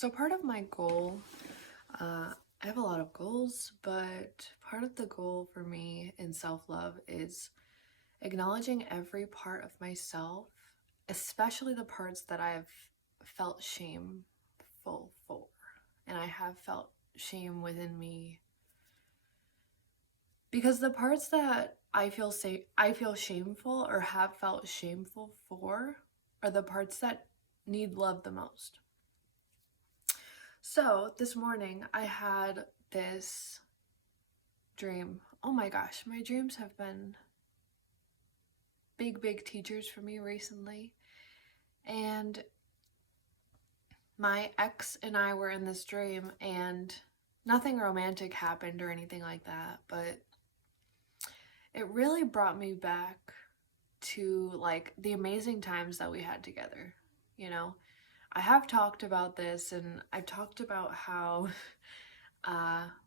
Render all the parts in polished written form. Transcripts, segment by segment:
So part of my goal, I have a lot of goals, but part of the goal for me in self-love is acknowledging every part of myself, especially the parts that I've felt shameful for. And I have felt shame within me because the parts that I feel shameful or have felt shameful for are the parts that need love the most. So this morning I had this dream. Oh my gosh, my dreams have been big teachers for me recently. And my ex and I were in this dream, and nothing romantic happened or anything like that, but it really brought me back to like the amazing times that we had together. You know, I have talked about this, and I've talked about how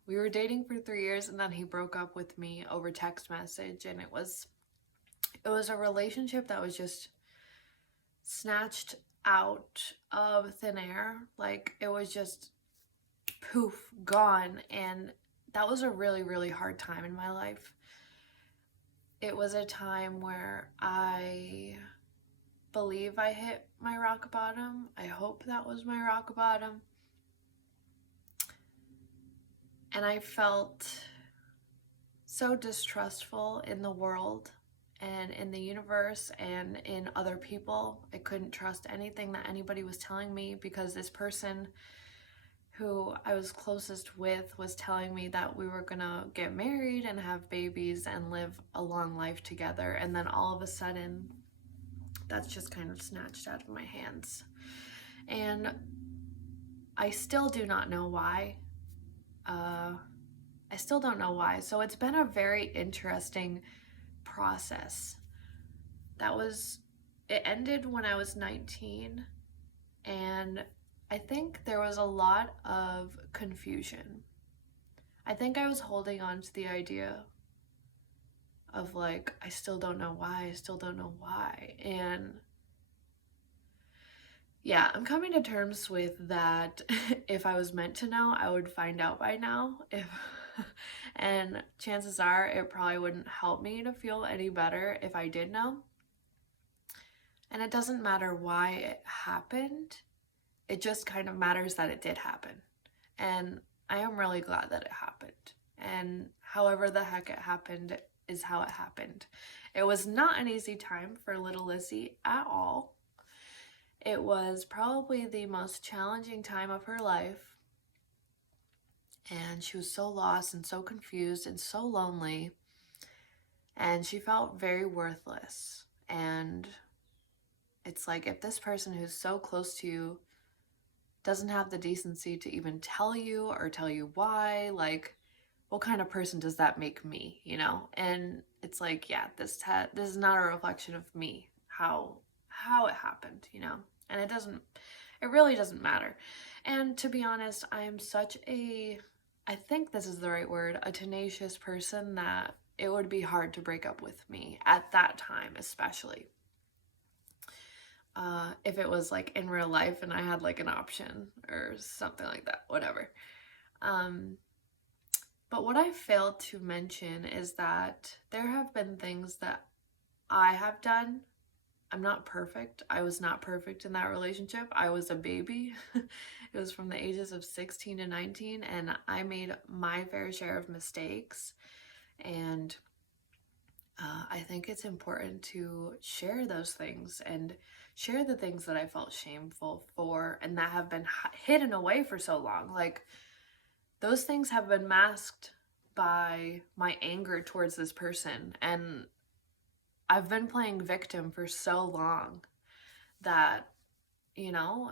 we were dating for 3 years, and then he broke up with me over text message, and it was a relationship that was just snatched out of thin air. Like, it was just poof, gone. And that was a really hard time in my life. It was a time where I believe I hit my rock bottom. I hope that was my rock bottom. And I felt so distrustful in the world and in the universe and in other people. I couldn't trust anything that anybody was telling me because this person who I was closest with was telling me that we were gonna get married and have babies and live a long life together, and then all of a sudden that's just kind of snatched out of my hands. And I still do not know why. I still don't know why. So it's been a very interesting process. It ended when I was 19, and I think there was a lot of confusion. I think I was holding on to the idea of like, I still don't know why, I still don't know why. And yeah, I'm coming to terms with that. If I was meant to know, I would find out by now. And chances are it probably wouldn't help me to feel any better if I did know. And it doesn't matter why it happened. It just kind of matters that it did happen. And I am really glad that it happened. And however the heck it happened is how it happened. It was not an easy time for little Lizzie at all. It was probably the most challenging time of her life. And she was so lost and so confused and so lonely. And she felt very worthless. And it's like, if this person who's so close to you doesn't have the decency to even tell you or tell you why, like, what kind of person does that make me, you know? And it's like, yeah, this is not a reflection of me, how it happened, you know? And it really doesn't matter. And to be honest, I think this is the right word, a tenacious person, that it would be hard to break up with me at that time, especially. If it was like in real life and I had like an option or something like that, whatever. But what I failed to mention is that there have been things that I have done. I'm not perfect. I was not perfect in that relationship. I was a baby. It was from the ages of 16 to 19, and I made my fair share of mistakes. And I think it's important to share those things and share the things that I felt shameful for and that have been hidden away for so long. Like, those things have been masked by my anger towards this person, and I've been playing victim for so long that, you know,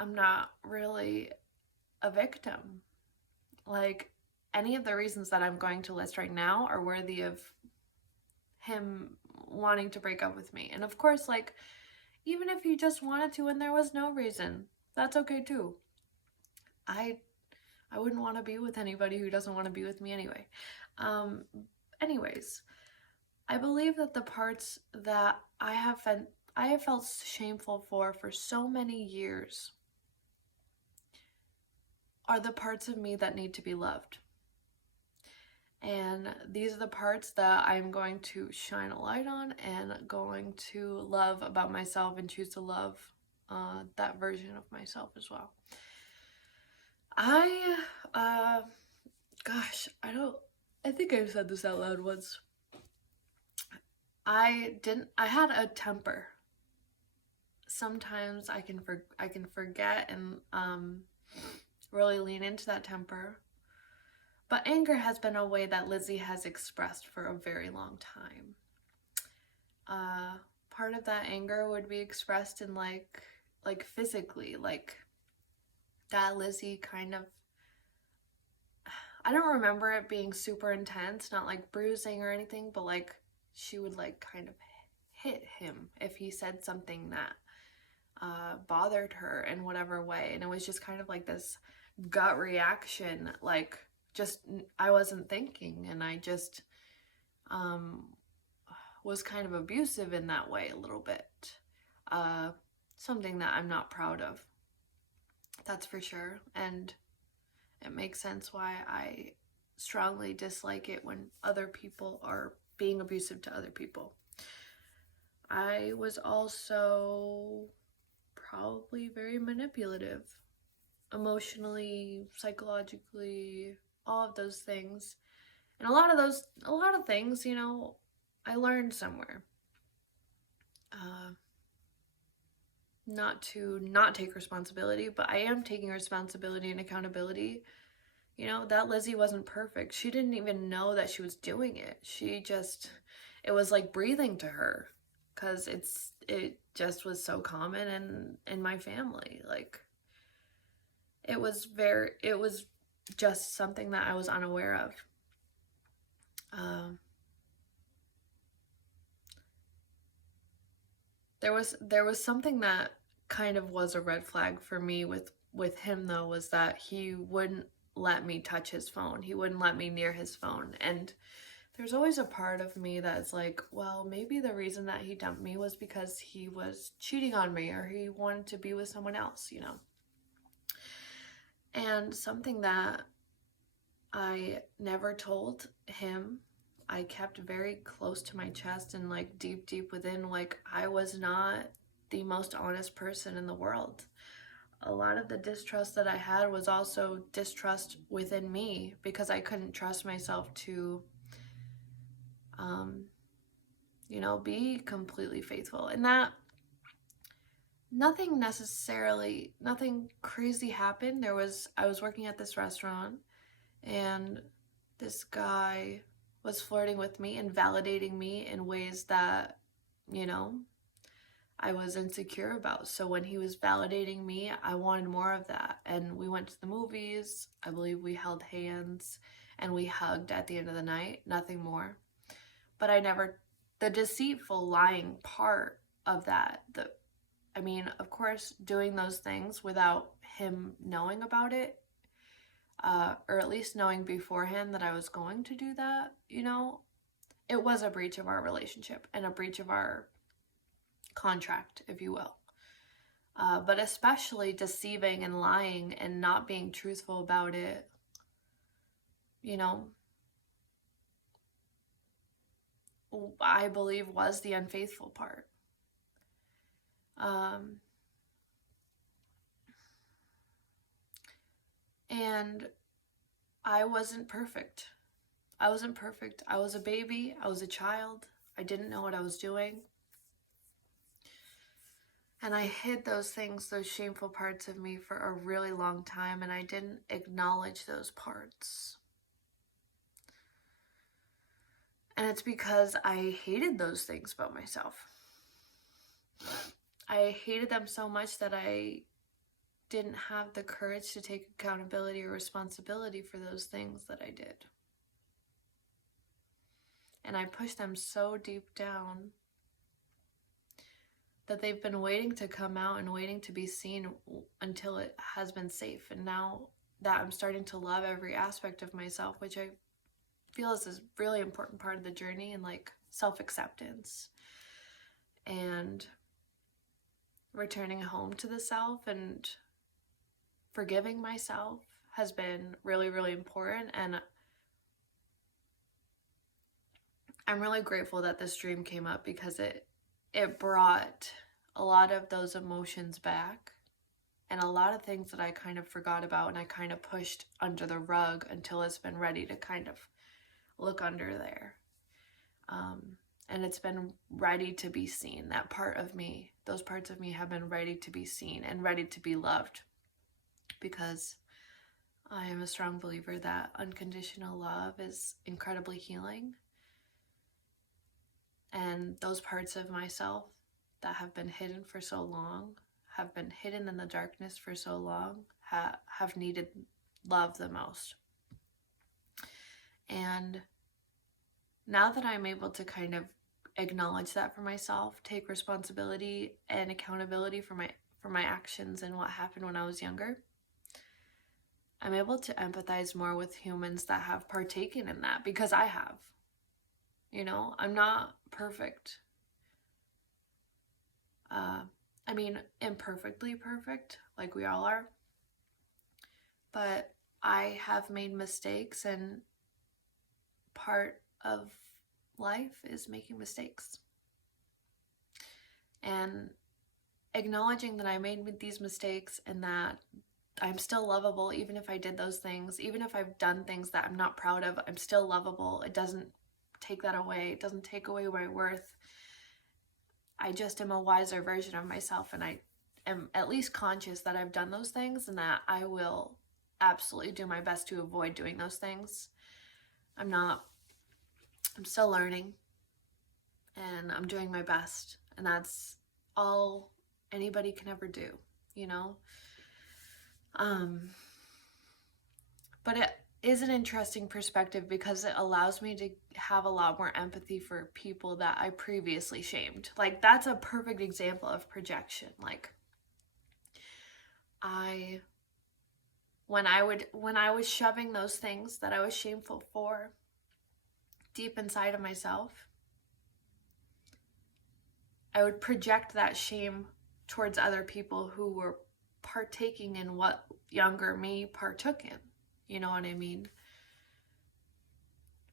I'm not really a victim. Like, any of the reasons that I'm going to list right now are worthy of him wanting to break up with me. And of course, like, even if he just wanted to and there was no reason, that's okay too. I wouldn't want to be with anybody who doesn't want to be with me anyway. Anyways, I believe that the parts that I have felt shameful for so many years are the parts of me that need to be loved. And these are the parts that I'm going to shine a light on and going to love about myself and choose to love that version of myself as well. I think I've said this out loud once. I had a temper. Sometimes I can forget and really lean into that temper. But anger has been a way that Lizzie has expressed for a very long time. Part of that anger would be expressed in like physically, like that Lizzie kind of, I don't remember it being super intense, not like bruising or anything, but like she would like kind of hit him if he said something that bothered her in whatever way. And it was just kind of like this gut reaction, like just I wasn't thinking, and I just was kind of abusive in that way a little bit. Something that I'm not proud of, that's for sure. And it makes sense why I strongly dislike it when other people are being abusive to other people. I was also probably very manipulative, emotionally, psychologically, all of those things. And a lot of things, you know, I learned somewhere. Not to not take responsibility, but I am taking responsibility and accountability. You know, that Lizzie wasn't perfect. She didn't even know that she was doing it. It was like breathing to her, because it just was so common in my family. Like, it was just something that I was unaware of. There was something that kind of was a red flag for me with him, though, was that he wouldn't let me touch his phone. He wouldn't let me near his phone. And there's always a part of me that's like, well, maybe the reason that he dumped me was because he was cheating on me, or he wanted to be with someone else, you know. And something that I never told him, I kept very close to my chest and like deep within, like I was not the most honest person in the world. A lot of the distrust that I had was also distrust within me, because I couldn't trust myself to you know, be completely faithful. And that nothing crazy happened. I was working at this restaurant, and this guy was flirting with me and validating me in ways that, you know, I was insecure about. So when he was validating me, I wanted more of that. And we went to the movies. I believe we held hands and we hugged at the end of the night, nothing more. But the deceitful, lying part of that, of course, doing those things without him knowing about it, or at least knowing beforehand that I was going to do that, you know, it was a breach of our relationship and a breach of our contract, if you will. But especially deceiving and lying and not being truthful about it, you know, I believe was the unfaithful part. And I wasn't perfect. I wasn't perfect. I was a baby. I was a child. I didn't know what I was doing. And I hid those things, those shameful parts of me, for a really long time, and I didn't acknowledge those parts. And it's because I hated those things about myself. I hated them so much that I didn't have the courage to take accountability or responsibility for those things that I did. And I pushed them so deep down that they've been waiting to come out and waiting to be seen until it has been safe. And now that I'm starting to love every aspect of myself, which I feel is a really important part of the journey, and like self-acceptance and returning home to the self and forgiving myself has been really, really important, and I'm really grateful that this dream came up because it brought a lot of those emotions back and a lot of things that I kind of forgot about and I kind of pushed under the rug until it's been ready to kind of look under there. And it's been ready to be seen. That part of me, those parts of me have been ready to be seen and ready to be loved, because I am a strong believer that unconditional love is incredibly healing. And those parts of myself that have been hidden for so long, have been hidden in the darkness for so long, have needed love the most. And now that I'm able to kind of acknowledge that for myself, take responsibility and accountability for my actions and what happened when I was younger, I'm able to empathize more with humans that have partaken in that, because I have. You know, I'm not perfect. I mean, imperfectly perfect, like we all are. But I have made mistakes, and part of life is making mistakes. And acknowledging that I made these mistakes and that I'm still lovable, even if I did those things, even if I've done things that I'm not proud of, I'm still lovable. It doesn't take that away. It doesn't take away my worth. I just am a wiser version of myself, and I am at least conscious that I've done those things and that I will absolutely do my best to avoid doing those things. I'm still learning, and I'm doing my best, and that's all anybody can ever do, you know? But it is an interesting perspective because it allows me to have a lot more empathy for people that I previously shamed. Like, that's a perfect example of projection. Like, when I was shoving those things that I was shameful for deep inside of myself, I would project that shame towards other people who were partaking in what younger me partook in. You know what I mean?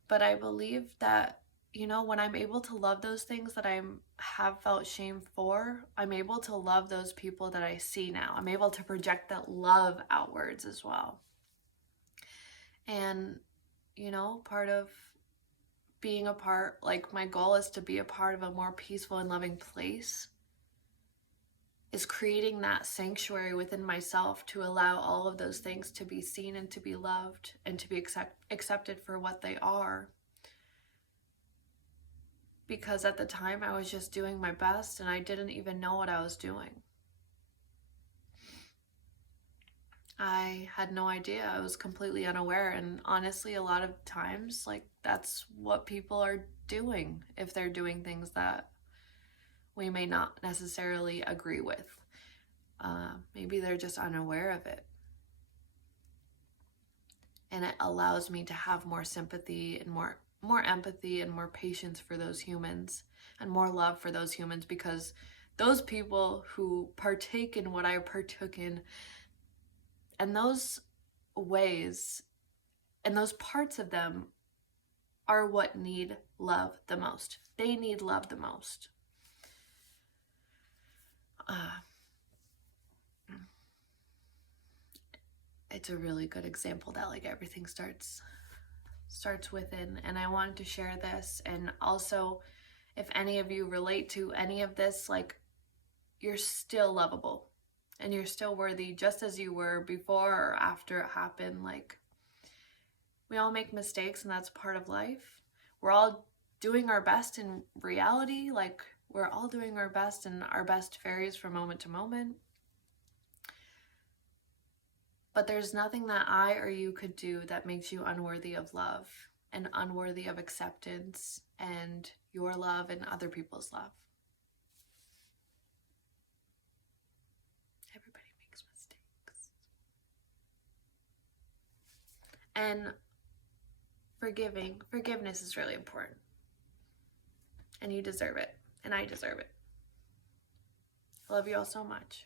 But I believe that, you know, when I'm able to love those things that I have felt shame for, I'm able to love those people that I see now. I'm able to project that love outwards as well. And, you know, part of being a part, like, my goal is to be a part of a more peaceful and loving place, is creating that sanctuary within myself to allow all of those things to be seen and to be loved and to be accepted for what they are. Because at the time I was just doing my best and I didn't even know what I was doing. I had no idea. I was completely unaware, and honestly, a lot of times, like, that's what people are doing if they're doing things that we may not necessarily agree with. Maybe they're just unaware of it. And it allows me to have more sympathy and more empathy and more patience for those humans and more love for those humans, because those people who partake in what I partook in, and those ways and those parts of them are what need love the most. They need love the most. It's a really good example that, like, everything starts within. And I wanted to share this. And also, if any of you relate to any of this, like, you're still lovable and you're still worthy, just as you were before or after it happened. Like, we all make mistakes, and that's part of life. We're all doing our best in reality. Like, we're all doing our best, and our best varies from moment to moment. But there's nothing that I or you could do that makes you unworthy of love and unworthy of acceptance and your love and other people's love. Everybody makes mistakes. And forgiveness is really important. And you deserve it. And I deserve it. I love you all so much.